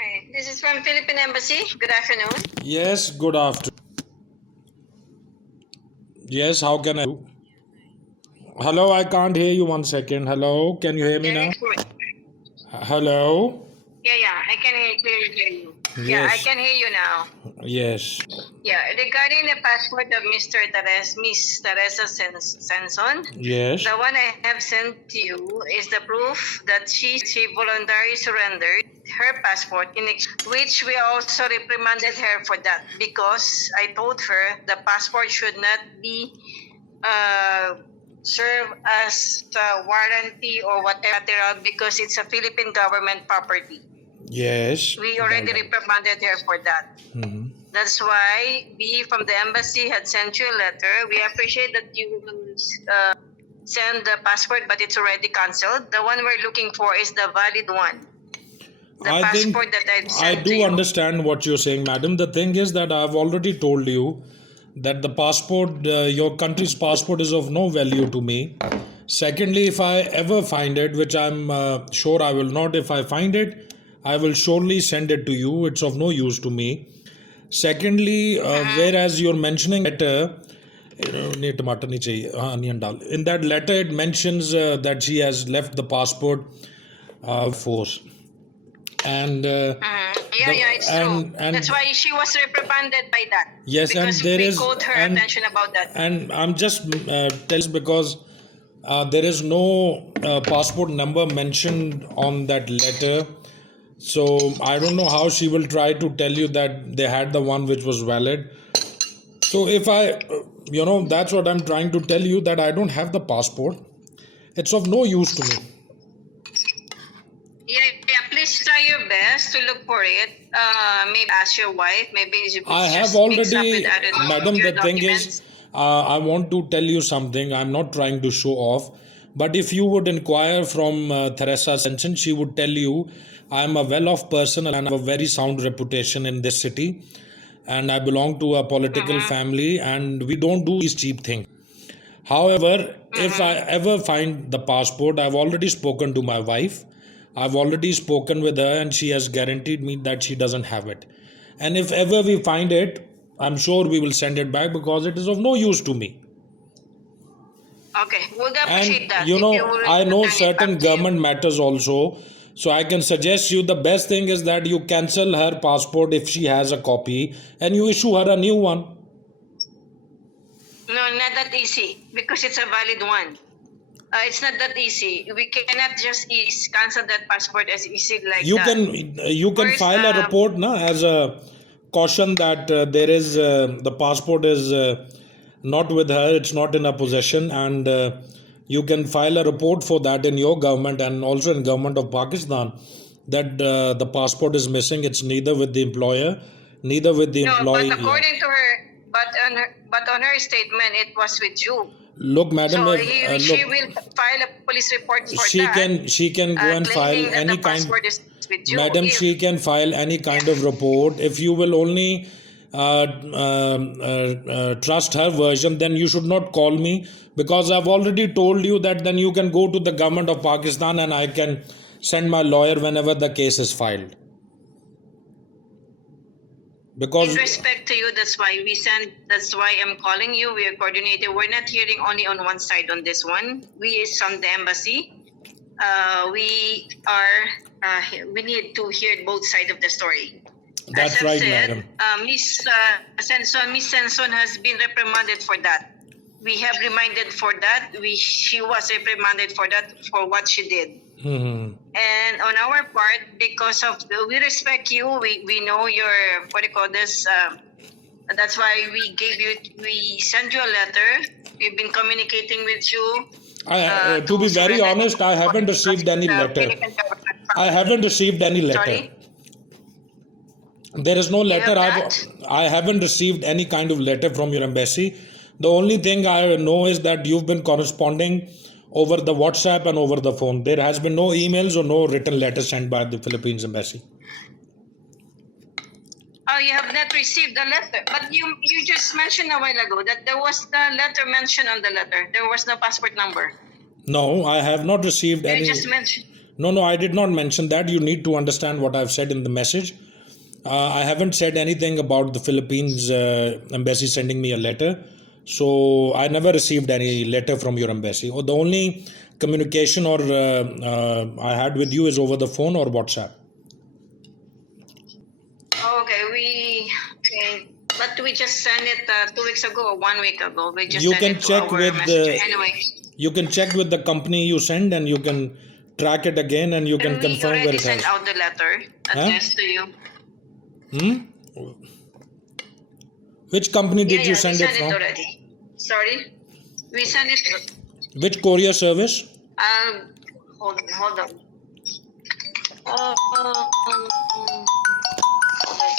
Hi, this is from Philippine Embassy. Good afternoon. Yes, good afternoon. Yes, how can I do? Hello, I can't hear you 1 second. Hello, can you hear me now? Hello? Yeah, I can clearly hear you. Yeah, I Yes, can hear you now. yes. Yeah, regarding the passport of Miss Teresa Senson, Yes. the one I have sent to you is the proof that she voluntarily surrendered her passport, which we also reprimanded her for that because I told her the passport should not be serve as a warranty or whatever because it's a Philippine government property. Yes. We already reprimanded her for that. Mhm. That's why we from the embassy had sent you a letter. We appreciate that you will send the passport, but it's already canceled. The one we're looking for is the valid one. The I think passport that I've I sent to do you. understand what you're saying, madam. The thing is that I've already told you that the passport, your country's passport, is of no value to me. Secondly, if I ever find it, which I'm sure I will not, if I find it, I will surely send it to you. It's of no use to me. Secondly, whereas you're mentioning letter, नहीं टमाटर नहीं चाहिए हाँ onion डाल in that letter it mentions that she has left the passport force and Yeah, it's true. That's why she was reprimanded by that. yes, and Because there we is called her attention about that. and I'm just telling because there is no passport number mentioned on that letter. So I don't know how she will try to tell you that they had the one which was valid. So if that's what I'm trying to tell you, that I don't have the passport. It's of no use to me. Yeah, please try your best to look for it. Maybe ask your wife. Maybe it's I have just mixed up already, with other madam, your the thing documents. is, I want to tell you something. I'm not trying to show off. But if you would inquire from Teresa Sensen, she would tell you I'm a well off person and I have a very sound reputation in this city. And I belong to a political family and we don't do these cheap things. However, if I ever find the passport, I've already spoken to my wife. I've already spoken with her, and she has guaranteed me that she doesn't have it. And if ever we find it, I'm sure we will send it back because it is of no use to me. Okay, we'll appreciate And that. If you will I know return it certain back to you. government matters also. So I can suggest you the best thing is that you cancel her passport if she has a copy and you issue her a new one. No, not that easy because it's a valid one. It's not that easy. We cannot just cancel that passport as easy like You that. can First, file a report na, as a caution that there is the passport is not with her, it's not in her possession, and you can file a report for that in your government and also in government of Pakistan that the passport is missing. It's neither with the employer, neither with the employee. But according to her, but on her statement, it was with you. Look, madam, So if she will file a police report for she that. can go and file claiming that any the kind. passport is with you. Madam, If- she can file any kind of report. If you will only trust her version, then you should not call me because I've already told you that then you can go to the government of Pakistan and I can send my lawyer whenever the case is filed. Because in respect to you, that's why I'm calling you. We are coordinated. We're not hearing only on one side on this one. We is from the embassy. We need to hear both sides of the story. that's As I've right, said, madam. Miss Senson has been reprimanded for that. We have reminded for that. She was reprimanded for that for what she did. Hmm. And on our part, because of we respect you, we know your what do you call this. That's why we send you a letter. We've been communicating with you. To be very honest, I haven't received any letter. I haven't received any letter. Sorry? There is no letter. have I haven't received any kind of letter from your embassy. The only thing I know is that you've been corresponding over the WhatsApp and over the phone. There has been no emails or no written letter sent by the Philippines embassy. Oh, you have not received the letter. But you just mentioned a while ago that there was the letter mentioned on the letter. There was no passport number. No, I have not received You any. just mentioned. No, I did not mention that. You need to understand what I've said in the message. I haven't said anything about the Philippines embassy sending me a letter. So I never received any letter from your embassy. Or the only communication or I had with you is over the phone or WhatsApp. Okay, but we just sent it 2 weeks ago or 1 week ago. We just You sent can it to check our with messenger. the Anyway, you can check with the company you send and you can track it again and you can and we confirm where already it sent has. out the letter Huh? addressed to you. Which company did you We send it sent it from? already. Sorry, we sent it. Which courier service? Hold on. Hold on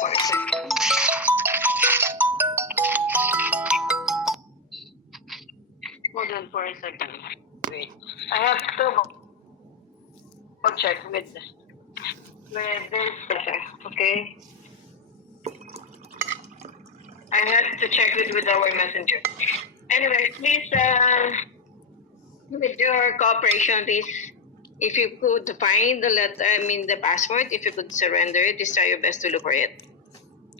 for a second. Hold on for a second. Wait, I have to check with this. Okay. I had to check it with our messenger. Anyway, please, with your cooperation, please, if you could find the passport, if you could surrender it, just try your best to look for it.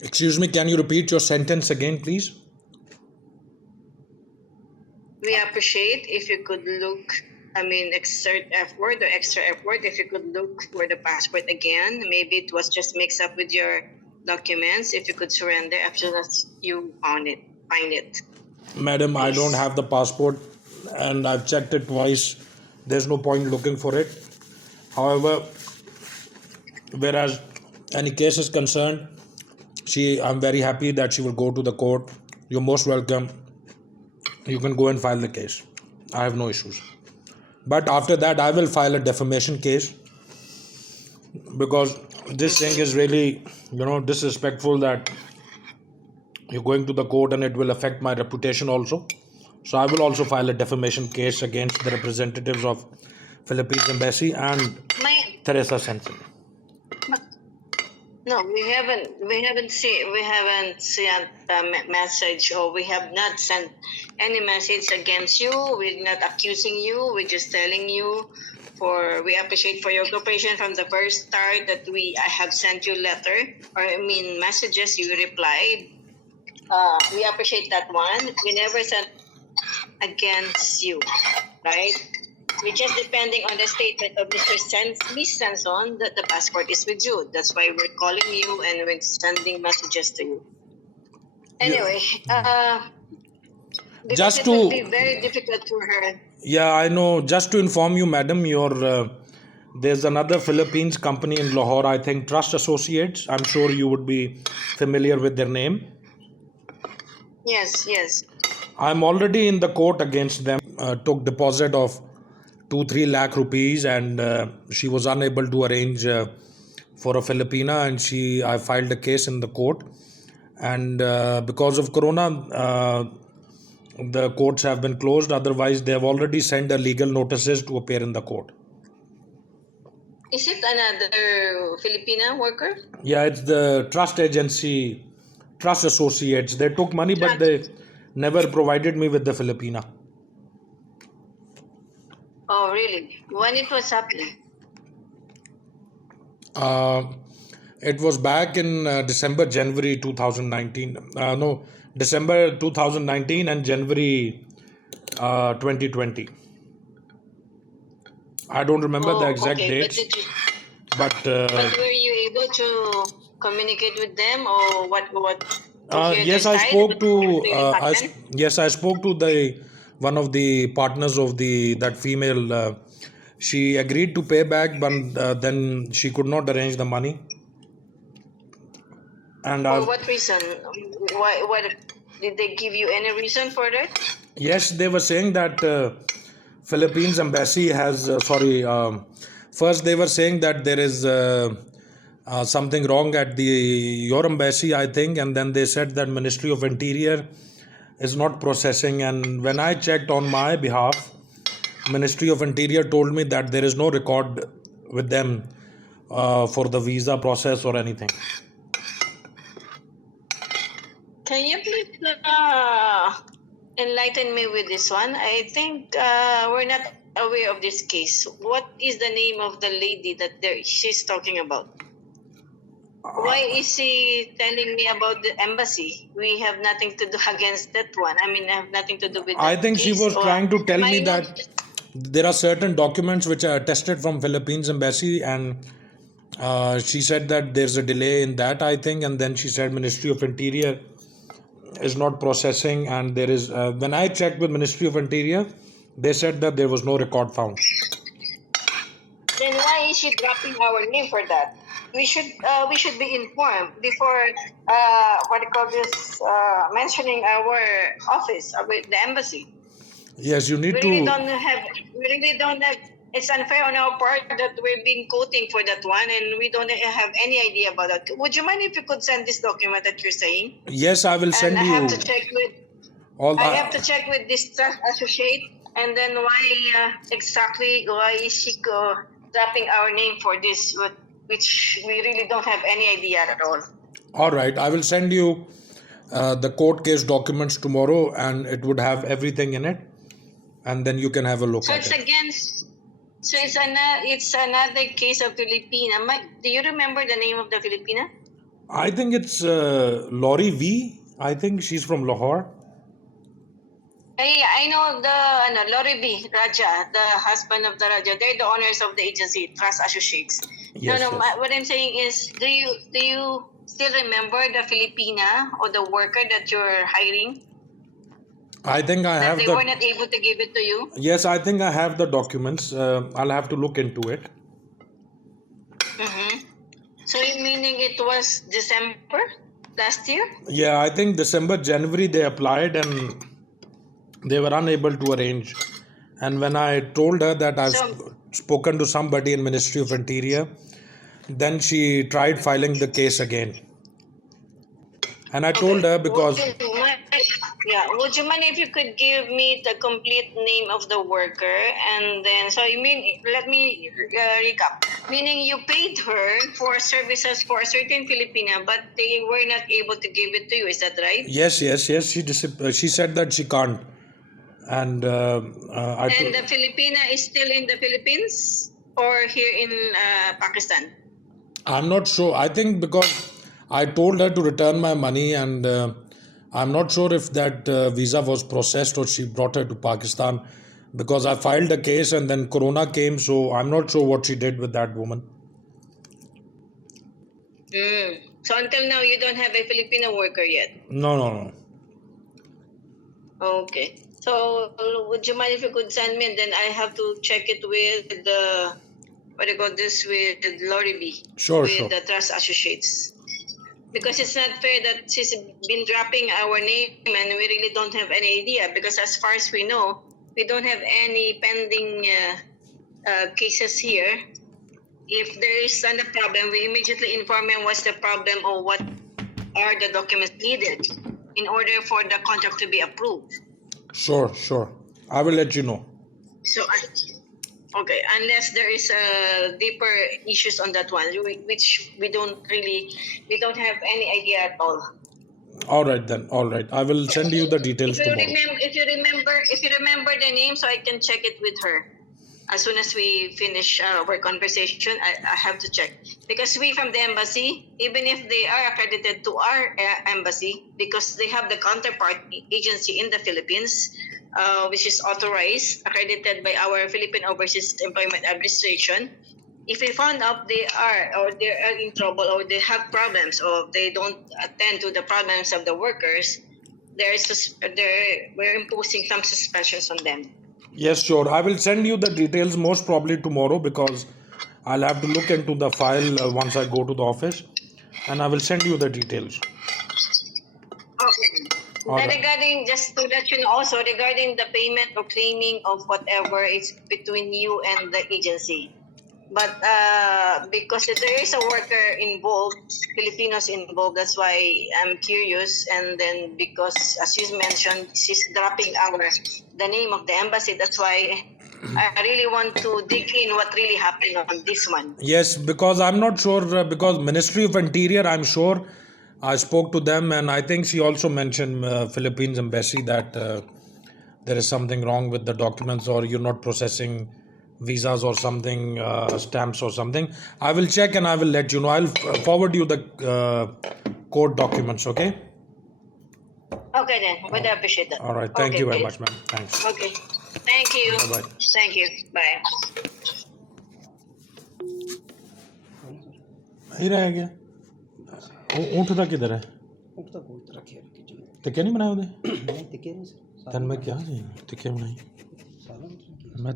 Excuse me, can you repeat your sentence again, please? We appreciate if you could look, exert effort or extra effort if you could look for the passport again. Maybe it was just mixed up with your documents. If you could surrender as soon as you find it. Madam, I don't have the passport and I've checked it twice. There's no point looking for it. However, whereas any case is concerned, I'm very happy that she will go to the court. You're most welcome. You can go and file the case. I have no issues. But after that, I will file a defamation case because this thing is really, disrespectful that you're going to the court and it will affect my reputation also. So I will also file a defamation case against the representatives of Philippines Embassy and Teresa Sensen. No, we haven't sent a message, or we have not sent any message against you. We're not accusing you. We're just telling you we appreciate for your cooperation from the first start that I have sent you letter messages. You replied. We appreciate that one. We never sent against you, right? We're just depending on the statement of Miss Sanson that the passport is with you. That's why we're calling you and we're sending messages to you. Anyway, because it will be very difficult for her. Yeah, I know. Just to inform you, madam, there's another Philippines company in Lahore, I think Trust Associates. I'm sure you would be familiar with their name. Yes. I'm already in the court against them. Took deposit of 2-3 lakh rupees and she was unable to arrange for a Filipina and I filed a case in the court and because of Corona the courts have been closed. Otherwise they have already sent legal notices to appear in the court. Is it another Filipina worker? Yeah, it's the trust agency, Trust Associates. They took money but they never provided me with the Filipina. Oh, really? When it was happening? It was back in January 2019. December 2019 and January 2020. I don't remember the exact dates. But were you able to communicate with them, or what? Yes, I spoke to. I spoke to one of the partners of that female. She agreed to pay back, but then she could not arrange the money. And for what reason? Why? What did they give you any reason for that? Yes, they were saying that Philippines embassy has. First they were saying that there is something wrong at your embassy, I think, and then they said that Ministry of Interior is not processing. And when I checked on my behalf, Ministry of Interior told me that there is no record with them for the visa process or anything. Can you please enlighten me with this one? I think we're not aware of this case. What is the name of the lady that she's talking about? Why is she telling me about the embassy? We have nothing to do against that one. I mean, I have nothing to do with that I think she case, was or trying to tell am me I not- that there are certain documents which are attested from Philippines embassy, and she said that there's a delay in that, I think, and then she said Ministry of Interior is not processing, and there is when I checked with Ministry of Interior, they said that there was no record found. Then why is she dropping our name for that? We should be informed before what do you call this, mentioning our office, the embassy. Yes, you We need really to. don't have. It's unfair on our part that we're being quoting for that one, and we don't have any idea about that. Would you mind if you could send this document that you're saying? Yes, I will And send I have you to check with all. I have to check with this trust associate, and then why exactly why is she dropping our name for this, which we really don't have any idea at all. All right, I will send you the court case documents tomorrow, and it would have everything in it, and then you can have a look So at it's it. against. So it's another case of Filipina. Do you remember the name of the Filipina? I think it's Lori V. I think she's from Lahore. I know the Lori B. Raja, the husband of the Raja. They're the owners of the agency, Trust Associates. Yes, yes. What I'm saying is, do you still remember the Filipina or the worker that you're hiring? I think I That have they were not able to give it to you? Yes, I think I have the documents. I'll have to look into it. Mm-hmm. So meaning it was December last year? Yeah, I think December, January they applied and they were unable to arrange. And when I told her that I've spoken to somebody in Ministry of Interior, then she tried filing the case again. And I told her because would you mind if you could give me the complete name of the worker, and then so you mean, let me recap. Meaning you paid her for services for a certain Filipina, but they were not able to give it to you. Is that right? yes. She said that she can't. And And the Filipina is still in the Philippines or here in Pakistan? I'm not sure. I think because I told her to return my money, and I'm not sure if that visa was processed or she brought her to Pakistan, because I filed a case and then Corona came, so I'm not sure what she did with that woman. So until now, you don't have a Filipino worker yet? No. Okay. So would you mind if you could send me, and then I have to check it with the, what do you call this, with Lori B. Sure. The Trust Associates. Because it's not fair that she's been dropping our name and we really don't have any idea, because as far as we know, we don't have any pending cases here. If there is a problem, we immediately inform them what's the problem or what are the documents needed in order for the contract to be approved. Sure. I will let you know. So, okay, unless there is deeper issues on that one, which we don't have any idea at all. All right then. All right. I will send you the details tomorrow. If you remember the name, so I can check it with her. As soon as we finish our conversation, I have to check. Because we from the embassy, even if they are accredited to our embassy, because they have the counterpart agency in the Philippines, which is authorized, accredited by our Philippine Overseas Employment Administration, if we found out they are in trouble, or they have problems, or they don't attend to the problems of the workers, we're imposing some suspensions on them. Yes, sure. I will send you the details most probably tomorrow, because I'll have to look into the file once I go to the office, and I will send you the details. Okay. Right. Regarding, just to let you know also, regarding the payment or claiming of whatever, it's between you and the agency. But because there is a worker involved, Filipinos involved, that's why I'm curious. And then because, as you mentioned, she's dropping the name of the embassy. That's why I really want to dig in what really happened on this one. Yes, because I'm not sure, because Ministry of Interior, I'm sure I spoke to them, and I think she also mentioned Philippines Embassy that there is something wrong with the documents or you're not processing visas or something, stamps or something, I will check and I will let you know. I'll forward you the court documents, okay? Okay then, would appreciate that. All right. Thank Okay, you very please. much, ma'am. Thanks. Okay. Thank you. Bye-bye. Thank you. Bye. ही रह गया ऊँट दा किधर है ਉੱਠਦਾ ਬਹੁਤ ਰੱਖਿਆ kitchen टिक्के नहीं बनाए ਉਹਦੇ ਨਹੀਂ ਟਿਕੇ ਨਹੀਂ ਸਰ ਤਨ ਮੈਂ ਕਿਹਾ ਸੀ टिक्के बनाई ਸਾਲਾਂ मैं